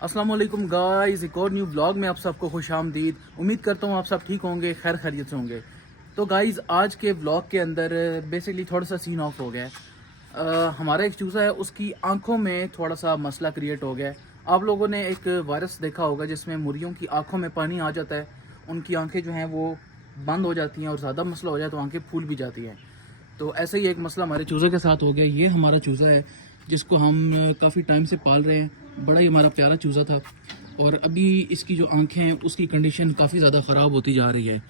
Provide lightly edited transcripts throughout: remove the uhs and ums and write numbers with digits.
अस्सलाम वालेकुम गाइस, एक और न्यू ब्लॉग में आप सबको खुश आमदीद। उम्मीद करता हूँ आप सब ठीक होंगे, खैर खैरियत से होंगे। तो गाइस आज के ब्लॉग के अंदर बेसिकली थोड़ा सा सीन ऑफ हो गया है। हमारा एक चूज़ा है, उसकी आंखों में थोड़ा सा मसला क्रिएट हो गया है। आप लोगों ने एक वायरस देखा होगा जिसमें मुर्गियों की आंखों में पानी आ जाता है, उनकी आंखें जो हैं वो बंद हो जाती हैं और ज़्यादा मसला हो जाए तो आंखें फूल भी जाती हैं। तो ऐसे ही एक मसला हमारे चूज़े के साथ हो गया। ये हमारा चूज़ा है जिसको हम काफ़ी टाइम से पाल रहे हैं। बड़ा ही हमारा प्यारा चूज़ा था और अभी इसकी जो आंखें हैं उसकी कंडीशन काफ़ी ज़्यादा ख़राब होती जा रही है।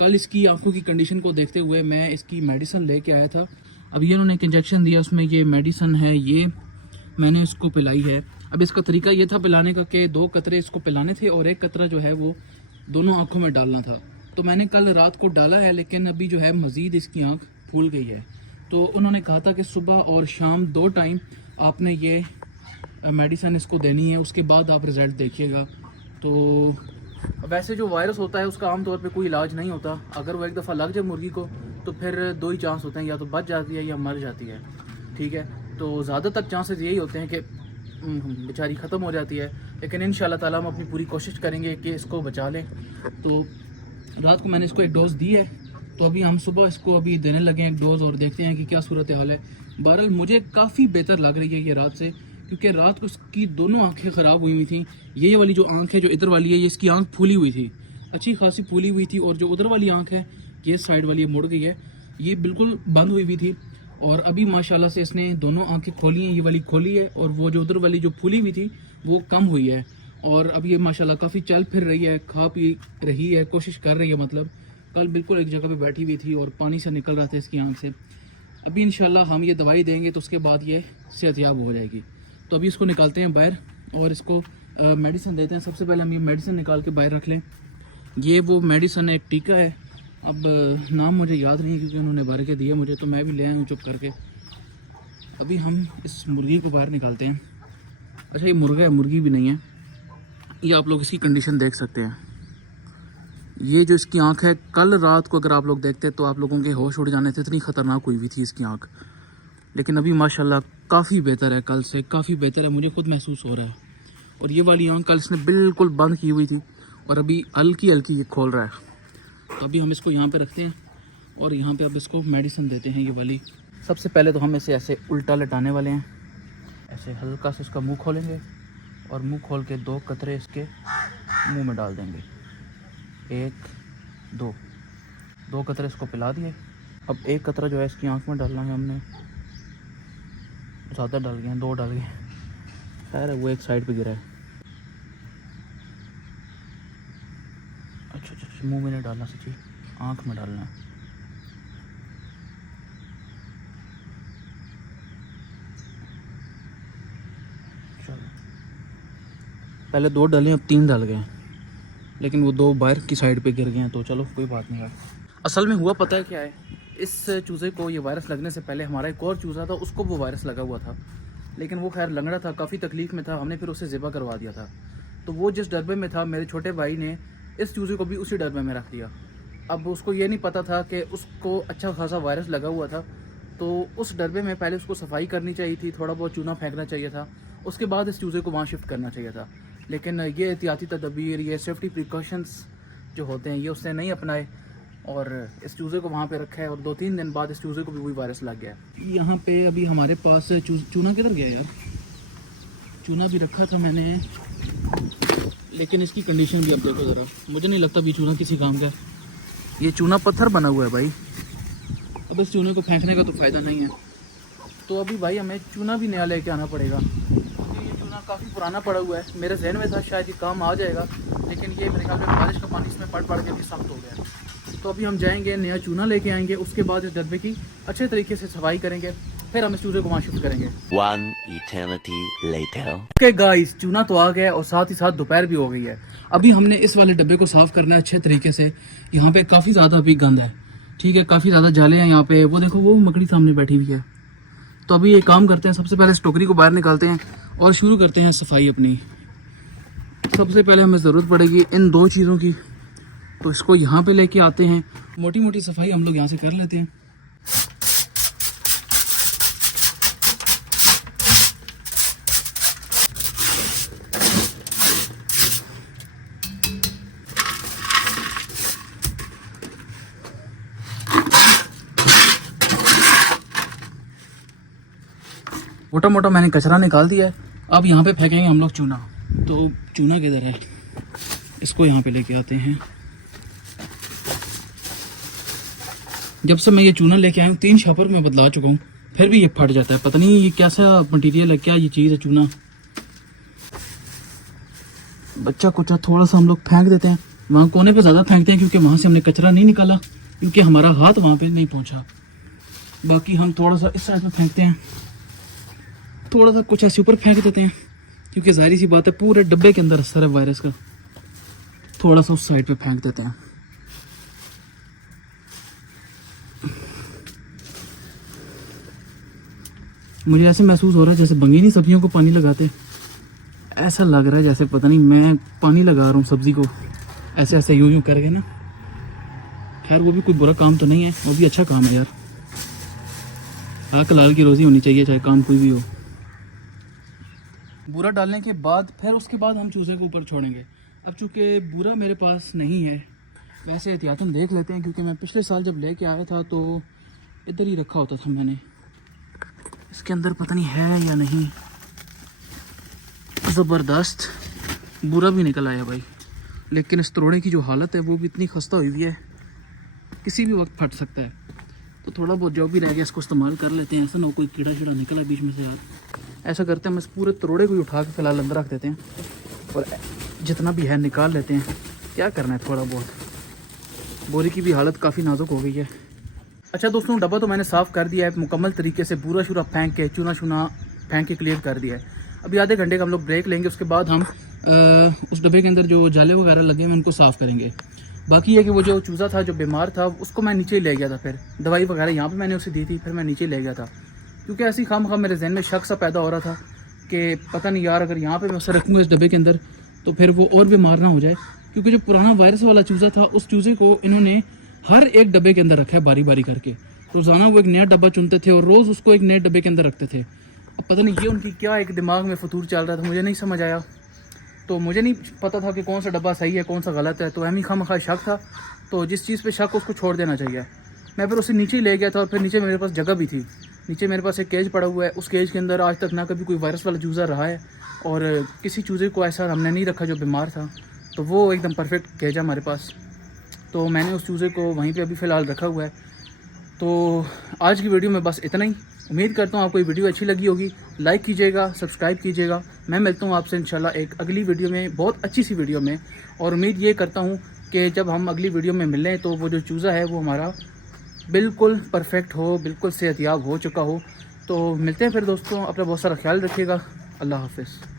कल इसकी आंखों की कंडीशन को देखते हुए मैं इसकी मेडिसिन लेके आया था। अब ये उन्होंने एक इंजेक्शन दिया, उसमें ये मेडिसिन है, ये मैंने इसको पिलाई है। अब इसका तरीका ये था पिलाने का कि 2 कतरे इसको पिलाने थे और 1 कतरा जो है वो दोनों आँखों में डालना था। तो मैंने कल रात को डाला है, लेकिन अभी जो है मज़ीद इसकी आँख फूल गई है। तो उन्होंने कहा था कि सुबह और शाम 2 टाइम आपने ये मेडिसिन इसको देनी है, उसके बाद आप रिज़ल्ट देखिएगा। तो वैसे जो वायरस होता है उसका आमतौर पे कोई इलाज नहीं होता। अगर वो एक दफ़ा लग जाए मुर्गी को तो फिर 2 ही चांस होते हैं, या तो बच जाती है या मर जाती है। ठीक है, तो ज़्यादातर चांसेस यही होते हैं कि बेचारी ख़त्म हो जाती है, लेकिन इंशाल्लाह ताला हम अपनी पूरी कोशिश करेंगे कि इसको बचा लें। तो रात को मैंने इसको एक डोज़ दी है, तो अभी हम सुबह इसको अभी देने लगे हैं एक डोज़ और देखते हैं कि क्या सूरत हाल है। बहरहाल मुझे काफ़ी बेहतर लग रही है ये रात से, क्योंकि रात को इसकी दोनों आंखें ख़राब हुई हुई थी। ये वाली जो आंख है जो इधर वाली है, ये इसकी आंख फूली हुई थी, अच्छी खासी फूली हुई थी, और जो उधर वाली आंख है ये साइड वाली मुड़ गई है, ये बिल्कुल बंद हुई हुई थी। और अभी माशाल्लाह से इसने दोनों आंखें खोली हैं, ये वाली खोली है और वो जो उधर वाली जो फूली हुई थी वो कम हुई है। और अब ये माशाल्लाह काफ़ी चल फिर रही है, खा पी रही है, कोशिश कर रही है। मतलब कल बिल्कुल एक जगह पे बैठी हुई थी और पानी से निकल रहा था इसकी आंख से। अभी इंशाल्लाह हम ये दवाई देंगे तो उसके बाद ये सेहतयाब हो जाएगी। तो अभी इसको निकालते हैं बाहर और इसको मेडिसिन देते हैं। सबसे पहले हम ये मेडिसिन निकाल के बाहर रख लें। ये वो मेडिसिन एक टीका है, अब नाम मुझे याद नहीं क्योंकि उन्होंने भर के दिए मुझे, तो मैं भी ले आया हूँ चुप करके। अभी हम इस मुर्गी को बाहर निकालते हैं। अच्छा, ये मुर्गा है, मुर्गी भी नहीं है। ये आप लोग इसकी कंडीशन देख सकते हैं। ये जो इसकी आंख है, कल रात को अगर आप लोग देखते तो आप लोगों के होश उड़ जाने थे, इतनी ख़तरनाक हुई हुई थी इसकी आंख। लेकिन अभी माशाल्लाह काफ़ी बेहतर है, कल से काफ़ी बेहतर है, मुझे खुद महसूस हो रहा है। और ये वाली आंख कल इसने बिल्कुल बंद की हुई थी और अभी हल्की हल्की ये खोल रहा है। तो अभी हम इसको यहाँ पे रखते हैं और यहाँ पे अब इसको मेडिसिन देते हैं ये वाली। सबसे पहले तो हम इसे ऐसे उल्टा लटाने वाले हैं, ऐसे हल्का से इसका मुंह खोलेंगे और मुंह खोल के 2 कतरे इसके मुंह में डाल देंगे। 1 2 कतरे इसको पिला दिए। अब 1 कतरा जो है इसकी आँख में डालना है हमने, ज़्यादा डाल गए हैं, 2 डाल गए, खैर वो एक साइड पे गिरा है। अच्छा, मुंह में नहीं डालना, सच्ची आँख में डालना है। चलो, पहले 2 डाले, अब 3 डाल गए, लेकिन वो 2 बाहर की साइड पे गिर गए हैं, तो चलो कोई बात नहीं है। असल में हुआ पता है क्या है, इस चूज़े को ये वायरस लगने से पहले हमारा एक और चूज़ा था, उसको वो वायरस लगा हुआ था, लेकिन वो खैर लंगड़ा था, काफ़ी तकलीफ़ में था, हमने फिर उसे ज़िबा करवा दिया था। तो वो जिस डरबे में था, मेरे छोटे भाई ने इस चूज़े को भी उसी डरबे में रख दिया। अब उसको ये नहीं पता था कि उसको अच्छा खासा वायरस लगा हुआ था, तो उस डरबे में पहले उसको सफाई करनी चाहिए थी, थोड़ा बहुत चूना फेंकना चाहिए था, उसके बाद इस चूज़े को वहाँ शिफ्ट करना चाहिए था। लेकिन ये एहतियाती तदबीर, ये सेफ्टी प्रिकॉशंस जो होते हैं, ये उसने नहीं अपनाए और इस चूज़े को वहाँ पे रखा है। और 2-3 दिन बाद इस चूज़े को भी वही वायरस लग गया है। यहाँ पे अभी हमारे पास चूना किधर गया यार, चूना भी रखा था मैंने, लेकिन इसकी कंडीशन भी अब देखो ज़रा, मुझे नहीं लगता भी चूना किसी काम का है। ये चूना पत्थर बना हुआ है भाई, अब इस चूने को फेंकने का तो फ़ायदा नहीं है। तो अभी भाई हमें चूना भी नया लेके आना पड़ेगा, क्योंकि ये चूना काफ़ी पुराना पड़ा हुआ है। मेरे जहन में था शायद ये काम आ जाएगा, लेकिन ये मेरे ख्याल में बारिश का पानी इसमें पड़ के भी सख्त हो गया। तो अभी हम जाएंगे, नया चूना लेके आएंगे, उसके बाद इस डब्बे की अच्छे तरीके से सफाई करेंगे, फिर हम इस चूजे को वहाँ शिफ्ट करेंगे। 1 eternity later. ओके गाइस, चूना तो आ गया और साथ ही साथ दोपहर भी हो गई है। अभी हमने इस वाले डब्बे को साफ़ करना है अच्छे तरीके से। यहाँ पे काफ़ी ज़्यादा अभी गंद है, ठीक है, काफ़ी ज़्यादा जाले हैं यहाँ पे, वो देखो वो मकड़ी सामने बैठी हुई है। तो अभी एक काम करते हैं, सबसे पहले इस टोकरी को बाहर निकालते हैं और शुरू करते हैं सफाई अपनी। सबसे पहले हमें ज़रूरत पड़ेगी इन 2 चीज़ों की, तो इसको यहाँ पे लेके आते हैं। मोटी मोटी सफाई हम लोग यहाँ से कर लेते हैं। मोटा मोटा मैंने कचरा निकाल दिया है। अब यहाँ पे फेंकेंगे हम लोग चूना। तो चूना किधर है, इसको यहाँ पे लेके आते हैं। जब से मैं ये चूना लेके आया हूँ 3 शापर में बदला चुका हूँ, फिर भी ये फट जाता है। पता नहीं ये कैसा मटेरियल है, क्या ये चीज़ है चूना। बच्चा कुचा थोड़ा सा हम लोग फेंक देते हैं, वहाँ कोने पे ज़्यादा फेंकते हैं क्योंकि वहाँ से हमने कचरा नहीं निकाला, क्योंकि हमारा हाथ वहाँ पे नहीं पहुँचा। बाकी हम थोड़ा सा इस साइड पे फेंकते हैं, थोड़ा सा कुछ ऐसे ऊपर फेंक देते हैं, क्योंकि जाहिर सी बात है पूरे डब्बे के अंदर असर है वायरस का। थोड़ा सा उस साइड पे फेंक देते हैं। मुझे ऐसे महसूस हो रहा है जैसे बंगीनी सब्जियों को पानी लगाते, ऐसा लग रहा है जैसे पता नहीं मैं पानी लगा रहा हूँ सब्जी को, ऐसे ऐसे यूं करके ना। खैर वो भी कोई बुरा काम तो नहीं है, वो भी अच्छा काम है यार। हक लाल की रोज़ी होनी चाहिए, चाहे काम कोई भी हो। बूरा डालने के बाद फिर उसके बाद हम चूज़े को ऊपर छोड़ेंगे। अब चूँकि बूरा मेरे पास नहीं है, वैसे एहतियातन देख लेते हैं, क्योंकि मैं पिछले साल जब लेके आया था तो इधर ही रखा होता था मैंने। इसके अंदर पता नहीं है या नहीं। ज़बरदस्त बूरा भी निकल आया भाई, लेकिन इस तरोड़े की जो हालत है वो भी इतनी खस्ता हुई है, किसी भी वक्त फट सकता है। तो थोड़ा बहुत जो भी रह गया इसको इस्तेमाल कर लेते हैं। ऐसा ना कोई कीड़ा शीड़ा निकला बीच में से यार। ऐसा करते हैं, हम इस पूरे तरोड़े को ही उठा के फिलहाल अंदर रख देते हैं और जितना भी है निकाल लेते हैं। क्या करना है थोड़ा बहुत। बोरी की भी हालत काफ़ी नाजुक हो गई है। अच्छा दोस्तों, डब्बा तो मैंने साफ़ कर दिया है मुकम्मल तरीके से, बूरा शूरा फेंक के, चूना शूना फेंक के क्लियर कर दिया है। अभी आधे घंटे का हम लोग ब्रेक लेंगे, उसके बाद हम उस डब्बे के अंदर जो जाले वगैरह लगे हैं उनको साफ़ करेंगे। बाकी ये कि वो जो चूज़ा था जो बीमार था उसको मैं नीचे ले गया था, फिर दवाई वगैरह यहाँ पे मैंने उसे दी थी, फिर मैं नीचे ले गया था, क्योंकि ऐसी खाम मेरे जहन में शक सा पैदा हो रहा था कि पता नहीं यार अगर यहाँ पे मैं उसे रखूँगा इस डब्बे के अंदर तो फिर वो और बीमार ना हो जाए। क्योंकि जो पुराना वायरस वाला चूज़ा था उस चूज़े को इन्होंने हर एक डब्बे के अंदर रखा है बारी बारी करके। रोज़ाना वो एक नया डब्बा चुनते थे और रोज़ उसको एक नए डब्बे के अंदर रखते थे। पता नहीं ये उनकी क्या एक दिमाग में फतूर चल रहा था, मुझे नहीं समझ आया। तो मुझे नहीं पता था कि कौन सा डब्बा सही है कौन सा गलत है, तो हमें खामखा शक था। तो जिस चीज़ पे शक उसको छोड़ देना चाहिए। मैं फिर उसे नीचे ले गया था और फिर नीचे मेरे पास जगह भी थी। नीचे मेरे पास एक केज पड़ा हुआ है, उस केज के अंदर आज तक ना कभी कोई वायरस वाला चूज़ा रहा है और किसी चूज़े को ऐसा हमने नहीं रखा जो बीमार था। तो वो एकदम परफेक्ट केज है हमारे पास। तो मैंने उस चूज़े को वहीं पर अभी फ़िलहाल रखा हुआ है। तो आज की वीडियो में बस इतना ही। उम्मीद करता हूँ आपको ये वीडियो अच्छी लगी होगी। लाइक कीजिएगा, सब्सक्राइब कीजिएगा। मैं मिलता हूँ आपसे इंशाल्लाह एक अगली वीडियो में, बहुत अच्छी सी वीडियो में। और उम्मीद ये करता हूँ कि जब हम अगली वीडियो में मिलें तो वो जो चूज़ा है वो हमारा बिल्कुल परफेक्ट हो, बिल्कुल सेहतयाब हो चुका हो। तो मिलते हैं फिर दोस्तों, अपना बहुत सारा ख्याल रखिएगा। अल्लाह हाफिज़।